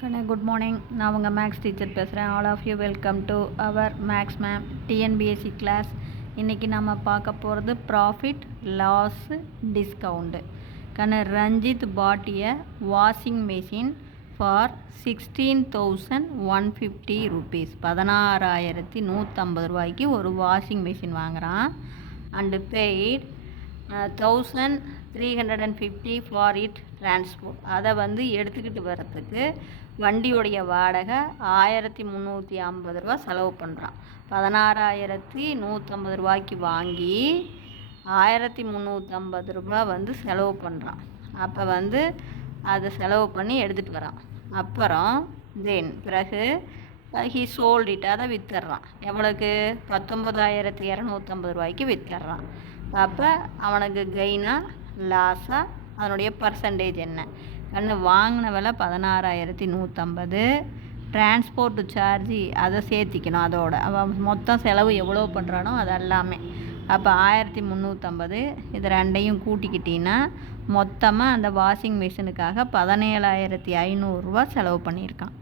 Good morning. நான் உங்கள் maths teacher பேசுகிறேன். All of you welcome to our maths ma'am TNPSC class. இன்றைக்கி நம்ம பார்க்க போகிறது ப்ராஃபிட் லாஸ் டிஸ்கவுண்ட்டு. ரஞ்சித் பாட்டிய வாஷிங் மெஷின் ஃபார் 16,150 rupees, 16,150 ரூபாய்க்கு ஒரு வாஷிங் மிஷின் வாங்குகிறான். And paid 1,350 for it transport. அதை எடுத்துக்கிட்டு வர்றதுக்கு வண்டியுடைய வாடகை 1,350 ரூபா செலவு பண்ணுறான். 16,150 ரூபாய்க்கு வாங்கி 1,350 ரூபா செலவு பண்ணுறான். அப்போ அதை செலவு பண்ணி எடுத்துகிட்டு வரான். அப்புறம் பிறகு ஹி சோல்ட் இட், அதை விற்றுறான். எவ்வளோக்கு? 19,250 ரூபாய்க்கு விற்றுறான். அப்போ அவனுக்கு கெயினா லாஸாக அதனுடைய பர்சன்டேஜ் என்ன? வாங்கின விலை 16,150, டிரான்ஸ்போர்ட் சார்ஜி அதை சேர்த்திக்கணும். அதோட அவன் மொத்தம் செலவு எவ்வளோ பண்ணுறானோ அது எல்லாமே. அப்போ 1,350, இது ரெண்டையும் கூட்டிக்கிட்டிங்கன்னா மொத்தமாக அந்த வாஷிங் மிஷினுக்காக 17,500 ரூபா செலவு பண்ணியிருக்கான்.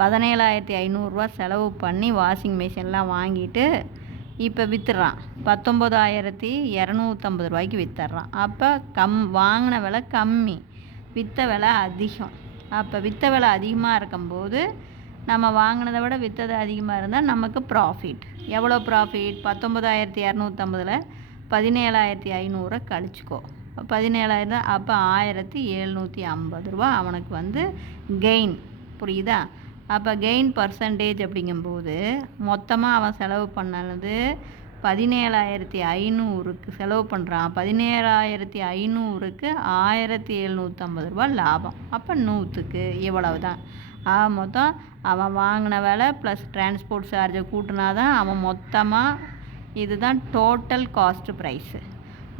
17,500 ரூபா செலவு பண்ணி வாஷிங் மிஷின்லாம் வாங்கிட்டு இப்போ விற்றுறான். 19,250 ரூபாய்க்கு விற்றுறான். அப்போ வாங்கின விலை கம்மி, விற்ற விலை அதிகம். அப்போ விற்ற விலை அதிகமாக இருக்கும்போது நம்ம வாங்கினதை விட விற்றது அதிகமாக இருந்தால் நமக்கு ப்ராஃபிட். எவ்வளோ ப்ராஃபிட்? 19,250ல் 17,500 கழிச்சிக்கோ. 17,000, அப்போ 1,750 ரூபா அவனுக்கு கெயின். புரியுதா? அப்போ கெயின் பர்சன்டேஜ் அப்படிங்கும்போது மொத்தமாக அவன் செலவு பண்ணது 17,500க்கு செலவு பண்ணுறான். 17,500க்கு 1,750 ரூபா லாபம். அப்போ 100க்கு இவ்வளவு தான். மொத்தம் அவன் வாங்கின வேலை ப்ளஸ் டிரான்ஸ்போர்ட் சார்ஜை கூட்டினா தான் அவன் மொத்தமாக, இதுதான் டோட்டல் காஸ்ட் ப்ரைஸு.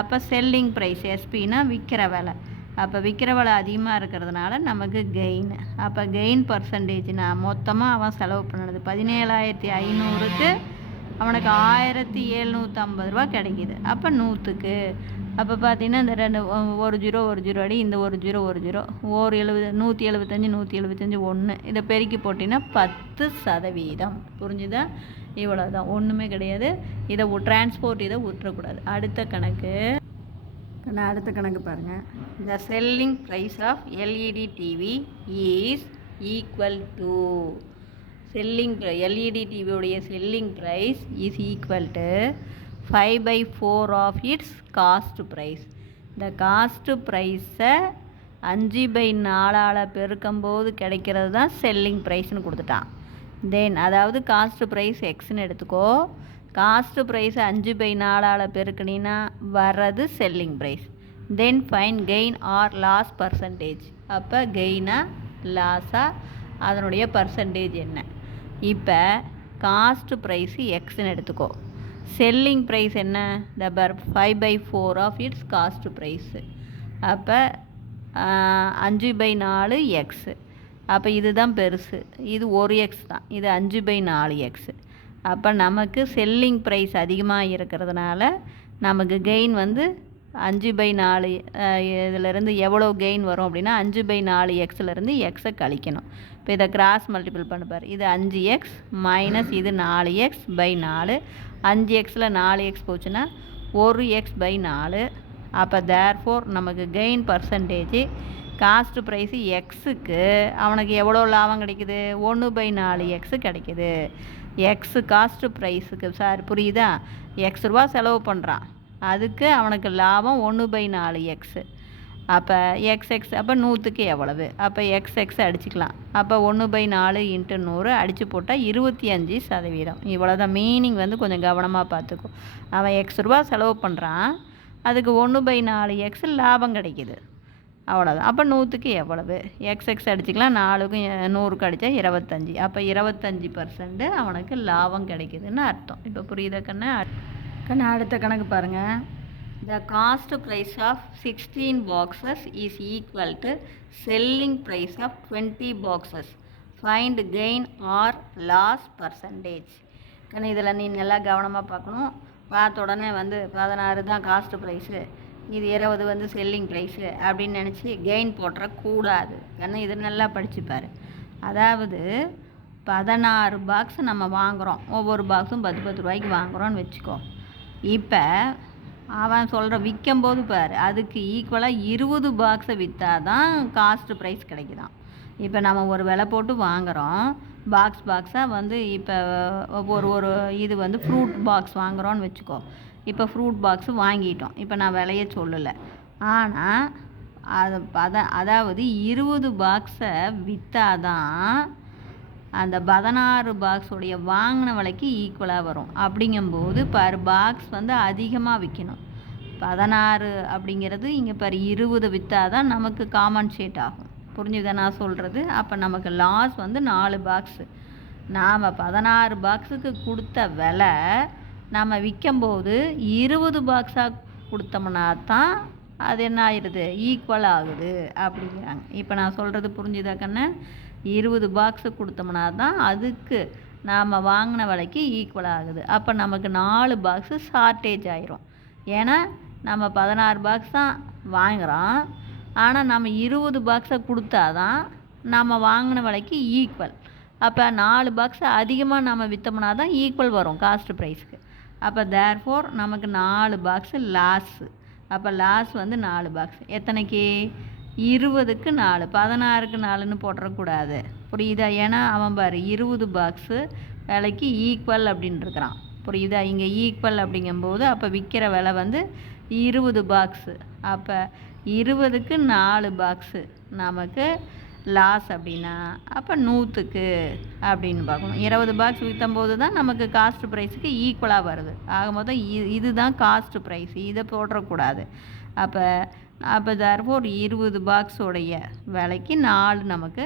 அப்போ செல்லிங் ப்ரைஸ், எஸ்பின்னா விற்கிற விலை. அப்போ விற்கிற விலை அதிகமாக இருக்கிறதுனால நமக்கு கெயின். அப்போ கெயின் பர்சன்டேஜ்னா மொத்தமாக அவன் செலவு பண்ணது 17,500க்கு அவனுக்கு 1,750 ரூபா கிடைக்கிது. அப்போ 100க்கு. அப்போ பார்த்தீங்கன்னா இந்த ரெண்டு ஒரு ஜீரோ அடி, இந்த ஒரு ஜீரோ 175 1 இதை பெருக்கி போட்டிங்கன்னா 10%. புரிஞ்சுதா? இவ்வளோ தான், ஒன்றுமே கிடையாது. இதை டிரான்ஸ்போர்ட் இதை விட்டுறக்கூடாது. அடுத்த கணக்கு பாருங்கள். The selling price of LED TV is equal to LED டிவியோடைய selling price is equal to 5/4 of its cost price. இந்த காஸ்ட் ப்ரைஸை 5/4 பெருக்கும்போது கிடைக்கிறது தான் செல்லிங் ப்ரைஸ்னு கொடுத்துட்டான். அதாவது காஸ்ட் ப்ரைஸ் எக்ஸ்ன்னு எடுத்துக்கோ. காஸ்ட் ப்ரைஸ் 5/4 பெருக்கினா வர்றது selling price. Fine gain or loss percentage. அப்போ கெயினா லாஸாக அதனுடைய பர்சன்டேஜ் என்ன? இப்போ காஸ்ட் ப்ரைஸு எக்ஸ்ன்னு எடுத்துக்கோ. செல்லிங் ப்ரைஸ் என்ன? 5/4 ஆஃப் இட்ஸ் காஸ்ட் ப்ரைஸு. அப்போ 5/4 எக்ஸு. அப்போ இதுதான் பெருசு, இது 1 எக்ஸ் தான், இது 5/4 எக்ஸு. அப்போ நமக்கு செல்லிங் ப்ரைஸ் அதிகமாக இருக்கிறதுனால நமக்கு கெயின் 5/4. இதிலேருந்து எவ்வளோ கெயின் வரும் அப்படின்னா 5/4 எக்ஸ்லேருந்து எக்ஸை கழிக்கணும். இப்போ இதை கிராஸ் மல்டிபிள் பண்ணுப்பார். இது 5x மைனஸ் இது 4x/4. 5xல் 4x போச்சுன்னா 1x/4. அப்போ தேர்ஃபோர் நமக்கு கெயின் பர்சன்டேஜ் காஸ்ட் ப்ரைஸு எக்ஸுக்கு அவனுக்கு எவ்வளோ லாபம் கிடைக்குது? 1/4 எக்ஸு கிடைக்குது. எக்ஸு காஸ்ட் ப்ரைஸுக்கு புரியுதா? எக்ஸ் ரூபா செலவு பண்ணுறான், அதுக்கு அவனுக்கு லாபம் 1/4 எக்ஸு. அப்போ எக்ஸ் அப்போ 100க்கு எவ்வளவு? அப்போ எக்ஸ் அடிச்சுக்கலாம். அப்போ 1/4 × 100 அடித்து போட்டால் 25%. இவ்வளோதான் மீனிங். கொஞ்சம் கவனமாக பார்த்துக்கோ. அவன் எக்ஸ் ரூபா செலவு பண்ணுறான், அதுக்கு 1/4 எக்ஸ் லாபம் கிடைக்கிது. அவ்வளோதான். அப்போ 100க்கு எவ்வளவு? எக்ஸ் அடிச்சுக்கலாம். 4க்கும் 100க்கு அடித்தா 25. அப்போ 25% அவனுக்கு லாபம் கிடைக்குதுன்னு அர்த்தம். இப்போ புரியுதா கண்ணு? அடுத்த கணக்கு பாருங்கள். The cost price of 16 boxes is equal to selling price of 20 boxes. Find gain or loss percentage. இதில் நீ நல்லா கவனமாக பார்க்கணும். பார்த்த உடனே 16 தான் காஸ்ட் ப்ரைஸு, இது 20 செல்லிங் ப்ரைஸு அப்படின்னு நினச்சி கெயின் போட்டுறக்கூடாது. இது நல்லா படிச்சுப்பார். அதாவது 16 பாக்ஸ் நம்ம வாங்குகிறோம், ஒவ்வொரு பாக்ஸும் 10 ரூபாய்க்கு வாங்குகிறோன்னு வச்சுக்கோ. இப்போ அவன் சொல்கிற விற்கும்போது பாரு, அதுக்கு ஈக்குவலாக 20 பாக்ஸை விற்றா தான் காஸ்ட் ப்ரைஸ் கிடைக்குதான். இப்போ நம்ம ஒரு விலை போட்டு வாங்குகிறோம், பாக்ஸாக வந்து இப்போ ஒரு இது வந்து ஃப்ரூட் பாக்ஸ் வாங்குகிறோன்னு வச்சுக்கோ. இப்போ ஃப்ரூட் பாக்ஸு வாங்கிட்டோம், இப்போ நான் விலையை சொல்லலை. ஆனால் அதாவது 20 பாக்ஸை விற்றாதான் அந்த 16 பாக்ஸுடைய வாங்கின விலைக்கு ஈக்குவலாக வரும். அப்படிங்கும்போது பர் பாக்ஸ் வந்து அதிகமாக விற்கணும். 16 அப்படிங்கிறது இங்கே 20 விற்றா தான் நமக்கு காம்பன்சேட் ஆகும். புரிஞ்சுதா நான் சொல்கிறது? அப்போ நமக்கு லாஸ் வந்து 4 பாக்ஸு. நாம் 16 பாக்ஸுக்கு கொடுத்த விலை நம்ம விற்கும்போது 20 பாக்ஸாக கொடுத்தோம்னா தான் அது என்ன ஆயிடுது, ஈக்குவல் ஆகுது அப்படிங்கிறாங்க. இப்போ நான் சொல்கிறது புரிஞ்சுதா கண்ணு? 20 பாக்ஸு கொடுத்தோம்னா தான் அதுக்கு நாம் வாங்கின விலைக்கு ஈக்குவல் ஆகுது. அப்போ நமக்கு 4 பாக்ஸு ஷார்ட்டேஜ் ஆயிரும். ஏன்னா நம்ம 16 பாக்ஸ் தான் வாங்குகிறோம், ஆனால் நம்ம 20 பாக்ஸை கொடுத்தா தான் நம்ம வாங்கின விலைக்கு ஈக்குவல். அப்போ 4 பாக்ஸை அதிகமாக நம்ம விற்றோம்னா தான் ஈக்குவல் வரும் காஸ்ட் ப்ரைஸ்க்கு. அப்போ தேர்ஃபோர் நமக்கு 4 பாக்ஸு லாஸு. அப்போ லாஸ் வந்து 4 பாக்ஸ். எத்தனைக்கு? 20க்கு 4, 16க்கு 4ன்னு போட்டுறக்கூடாது. புரியுதா? ஏன்னா அவன் பாரு 20 பாக்ஸு விலைக்கு ஈக்குவல் அப்படின்ட்டுருக்குறான். புரியுதா? இங்கே ஈக்குவல் அப்படிங்கும்போது அப்போ விற்கிற விலை வந்து 20 பாக்ஸு. அப்போ 20க்கு 4 பாக்ஸு நமக்கு லாஸ் அப்படின்னா அப்போ 100க்கு அப்படின்னு பார்க்கணும். 20 பாக்ஸ் விற்றும்போது தான் நமக்கு காஸ்ட் ப்ரைஸுக்கு ஈக்குவலாக வருது. ஆக மொத்தம் இதுதான் காஸ்ட் ப்ரைஸ், இதை போட்டுறக்கூடாது. அப்போ தர்ஃபோர் 20 பாக்ஸோடைய விலைக்கு 4 நமக்கு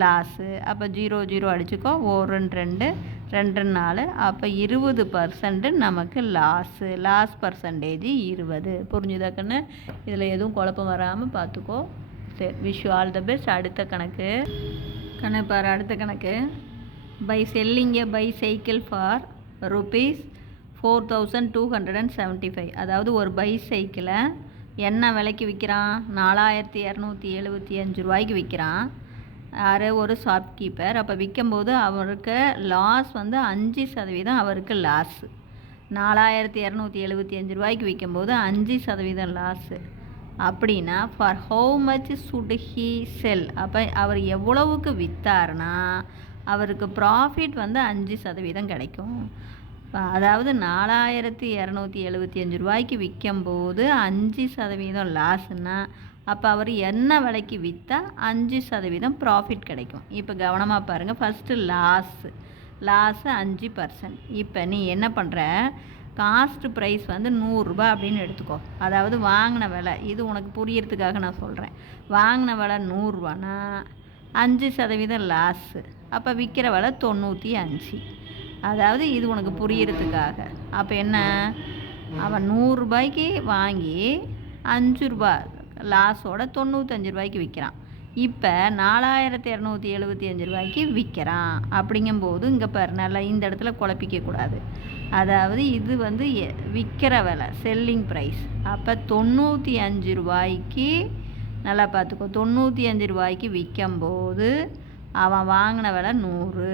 லாஸு. அப்போ 0 0 அடிச்சுக்கோ, 1 2 2 4. அப்போ 20% நமக்கு லாஸு. Loss percentage 20. புரிஞ்சுதா கண்ணு? இதில் எதுவும் குழப்பம் வராமல் பார்த்துக்கோ. சரி, wish you all the best. அடுத்த கணக்கு பாரு. அடுத்த கணக்கு, by selling a bicycle for ₹4275. அதாவது ஒரு பைசைக்கிளை என்ன விலைக்கு விற்கிறான்? 4275 ரூபாய்க்கு விற்கிறான். யார்? ஒரு ஷாப்கீப்பர். அப்போ விற்கும்போது அவருக்கு லாஸ் வந்து 5% அவருக்கு லாஸு. 4275 ரூபாய்க்கு விற்கும்போது 5% லாஸு. அப்படின்னா for how much should he sell? அப்போ அவர் எவ்வளவுக்கு விற்றாருன்னா அவருக்கு ப்ராஃபிட் வந்து 5% கிடைக்கும். அதாவது 4275 ரூபாய்க்கு விற்கும்போது 5% லாஸ்ன்னா அப்போ அவர் என்ன விலைக்கு விற்றா 5% ப்ராஃபிட் கிடைக்கும். இப்போ கவனமாக பாருங்கள். First loss 5%. இப்போ நீ என்ன பண்ணுற, காஸ்ட் ப்ரைஸ் வந்து 100 ரூபாய் அப்படின்னு எடுத்துக்கோ. அதாவது வாங்கின விலை, இது உனக்கு புரியறதுக்காக நான் சொல்கிறேன். வாங்கின விலை 100 ரூபானா 5% லாஸு. அப்போ விற்கிற விலை 95. அதாவது இது உனக்கு புரியறதுக்காக. அப்போ என்ன, அவன் 100 ரூபாய்க்கு வாங்கி 5 ரூபாய் லாஸோட 95 ரூபாய்க்கு விற்கிறான். இப்போ 4275 ரூபாய்க்கு விற்கிறான். அப்படிங்கும்போது இங்கே பாரு, நல்லா இந்த இடத்துல குழப்பிக்கக்கூடாது. அதாவது இது வந்து விற்கிற விலை, செல்லிங் ப்ரைஸ். அப்போ 95 ரூபாய்க்கு, நல்லா பார்த்துக்கோ, 95 ரூபாய்க்கு விற்கும்போது அவன் வாங்கின விலை 100.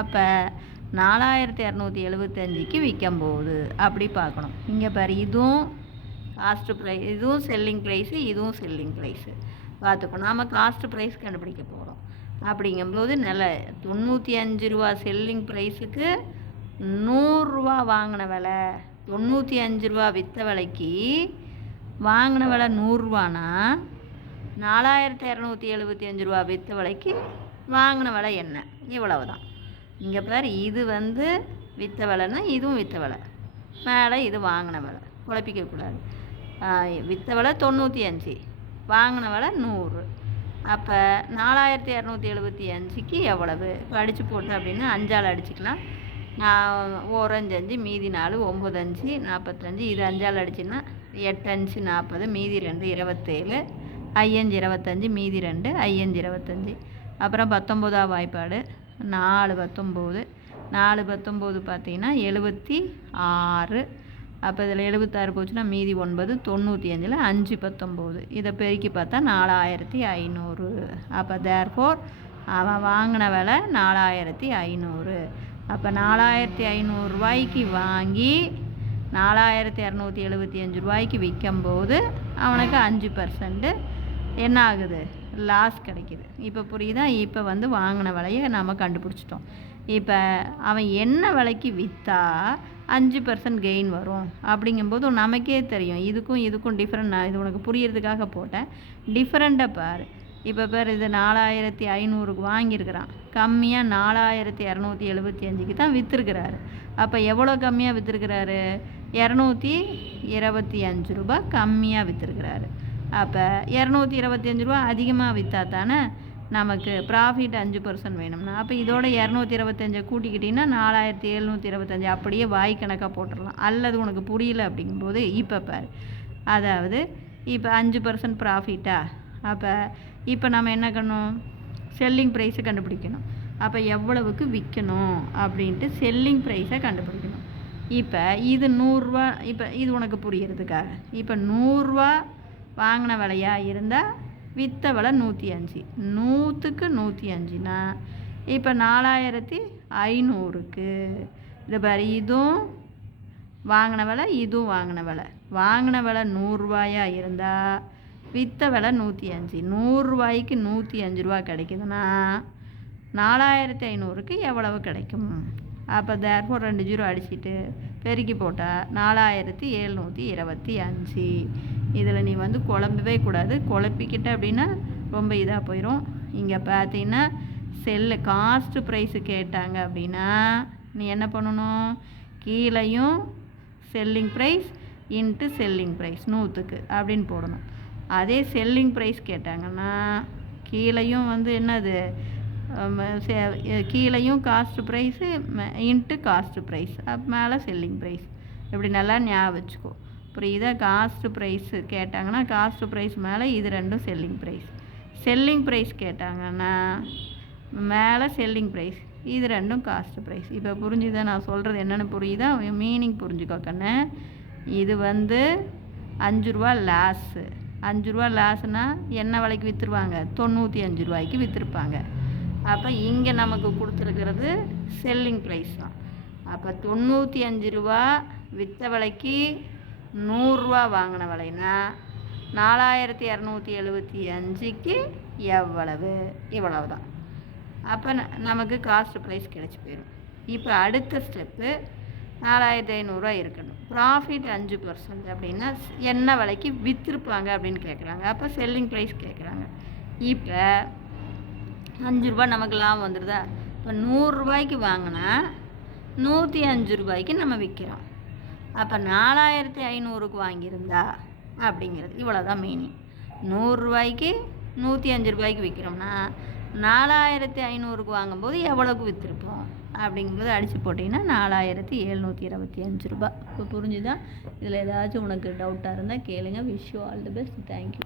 அப்போ 4275க்கு விற்கும்போது அப்படி பார்க்கணும். இங்கே பாரு, இதுவும் காஸ்ட் ப்ரைஸ், இதுவும் செல்லிங் ப்ரைஸு, இதுவும் செல்லிங் ப்ரைஸு பார்த்துக்கணும். நாம் காஸ்ட் ப்ரைஸ் கண்டுபிடிக்க போகிறோம். அப்படிங்கும்போது நல்ல 95 ரூபா செல்லிங் ப்ரைஸுக்கு 100 ரூபா வாங்கின விலை, 95 ரூபா விற்ற விலைக்கு வாங்கின விலை 100 ரூபானா 4275 ரூபா விற்ற விலைக்கு வாங்கின விலை என்ன? இவ்வளவு தான். இங்கே பாரு, இது வந்து விற்ற விலைன்னா இதுவும் விற்ற விலை, மேலே இது வாங்கின விலை. குழப்பிக்கக்கூடாது. விற்ற விலை 95, வாங்கின விலை 100. அப்போ 4275க்கு எவ்வளவு? இப்போ அடித்து போட்டேன் அப்படின்னா 5ஆல் அடிச்சுக்கலாம். நான் 1 5 5 மீதி 4 9 5 45. இது 5ஆல் அடிச்சுன்னா 8 5 40, மீதி 2 27, 5 25, மீதி 2 5 25. அப்புறம் 19ஆம் வாய்ப்பாடு 4 19, 4 19 பார்த்தீங்கன்னா 76. அப்போ இதில் 76 போச்சுன்னா மீதி 9, 95ல் 5 19. இதை பெருக்கி பார்த்தா 4500. அப்போ தேர்ஃபோர் அவன் வாங்கின விலை 4500. அப்போ 4500 ரூபாய்க்கு வாங்கி 4275 ரூபாய்க்கு விற்கும்போது அவனுக்கு 5% என்ன ஆகுது, லாஸ் கிடைக்கிது. இப்போ புரியுதா? இப்போ வந்து வாங்கின விலையை நம்ம கண்டுபிடிச்சிட்டோம். இப்போ அவன் என்ன விலைக்கு விற்றா 5% கெயின் வரும் அப்படிங்கும்போது நமக்கே தெரியும். இதுக்கும் டிஃப்ரெண்ட். நான் இது உனக்கு புரியறதுக்காக போட்டேன். டிஃப்ரெண்ட்டை பாரு. இப்போ பேர் இது 4500க்கு வாங்கியிருக்கிறான். கம்மியாக 4275க்கு தான் விற்றுருக்கிறாரு. அப்போ எவ்வளோ கம்மியாக விற்றுருக்கிறாரு? 225 ரூபா கம்மியாக விற்றுருக்கிறாரு. அப்போ 225 ரூபா அதிகமாக விற்றா தானே நமக்கு ப்ராஃபிட் 5% வேணும்னா, அப்போ இதோட 225 கூட்டிக்கிட்டிங்கன்னா 4725 அப்படியே வாய் கணக்காக போட்டுடலாம். அல்லது உனக்கு புரியல அப்படிங்கும்போது இப்போ பாரு. அதாவது இப்போ 5% ப்ராஃபிட்டா? அப்போ இப்போ நம்ம என்ன பண்ணணும்? செல்லிங் ப்ரைஸை கண்டுபிடிக்கணும். அப்போ எவ்வளவுக்கு விற்கணும் அப்படின்ட்டு செல்லிங் ப்ரைஸை கண்டுபிடிக்கணும். இப்போ இது 100 ரூபா. இப்போ இது உனக்கு புரியறதுக்காக இப்போ 100 ரூபா வாங்கின விலையா இருந்தால் விற்ற விலை 105. 100க்கு 105னா இப்போ 4500க்கு இது பாரு. இதுவும் வாங்கின விலை, இதுவும் வாங்கின விலை. வாங்கின விலை 100 ரூபாயா இருந்தால் விற்ற விலை 105. 100 ரூபாய்க்கு 105 ரூபா கிடைக்குதுன்னா 4500க்கு எவ்வளவு கிடைக்கும்? அப்போ தேர்ஃபோர் 2 0 அடிச்சுட்டு பெருக்கி போட்டால் 4725. இதில் நீ வந்து குழம்பவே கூடாது. குழப்பிக்கிட்ட அப்படின்னா ரொம்ப இதாக போயிடும். இங்கே பார்த்தீங்கன்னா காஸ்ட் ப்ரைஸு கேட்டாங்க அப்படின்னா நீ என்ன பண்ணணும்? கீழையும் selling price into selling price 100க்கு அப்படின்னு போடணும். அதே செல்லிங் ப்ரைஸ் கேட்டாங்கன்னா கீழையும் வந்து என்னது, கீழையும் cost price into cost price, மேலே செல்லிங் ப்ரைஸ். இப்படி நல்லா ஞாபகம் வச்சுக்கோ. புரியுதா? காஸ்ட் ப்ரைஸு கேட்டாங்கன்னா காஸ்ட் ப்ரைஸ் மேலே இது ரெண்டும் செல்லிங் ப்ரைஸ். செல்லிங் ப்ரைஸ் கேட்டாங்கன்னா மேலே செல்லிங் ப்ரைஸ், இது ரெண்டும் காஸ்ட் ப்ரைஸ். இப்போ புரிஞ்சுதா நான் சொல்கிறது என்னென்னு? புரியுதா? மீனிங் புரிஞ்சுக்கோ கண்ணு. இது வந்து 5 ரூபா லாஸு. 5 ரூபா லாஸ்னால் என்ன விலைக்கு விற்றுருவாங்க? 95 ரூபாய்க்கு விற்றுருப்பாங்க. அப்போ இங்கே நமக்கு கொடுத்துருக்கிறது செல்லிங் ப்ரைஸ் தான். அப்போ 95 ரூபா விற்ற விலைக்கு 100 ரூபா வாங்கின விலைனா 4275க்கு எவ்வளவு? இவ்வளவு தான். அப்போ நமக்கு காஸ்ட் ப்ரைஸ் கிடச்சி போயிடும். இப்போ அடுத்த ஸ்டெப்பு 4500 இருக்கணும். ப்ராஃபிட் 5% அப்படின்னா என்ன விலைக்கு விற்றுருப்பாங்க அப்படின்னு கேட்குறாங்க. அப்போ செல்லிங் ப்ரைஸ் கேட்குறாங்க. இப்போ 5 ரூபா நமக்கு லாபம் வந்துடுதா? இப்போ 100 ரூபாய்க்கு வாங்கினா 105 ரூபாய்க்கு நம்ம விற்கிறோம். அப்போ 4500க்கு வாங்கியிருந்தா அப்படிங்கிறது இவ்வளோதான் மீனிங். 100 ரூபாய்க்கு 105 ரூபாய்க்கு விற்கிறோம்னா 4500க்கு வாங்கும்போது எவ்வளோக்கு விற்றுருப்போம் அப்படிங்கும்போது அடித்து போட்டிங்கன்னா 4725 ரூபா. இப்போ புரிஞ்சுதா? இதில் ஏதாச்சும் உனக்கு டவுட்டாக இருந்தால் கேளுங்க. Wish you all the best. Thank you.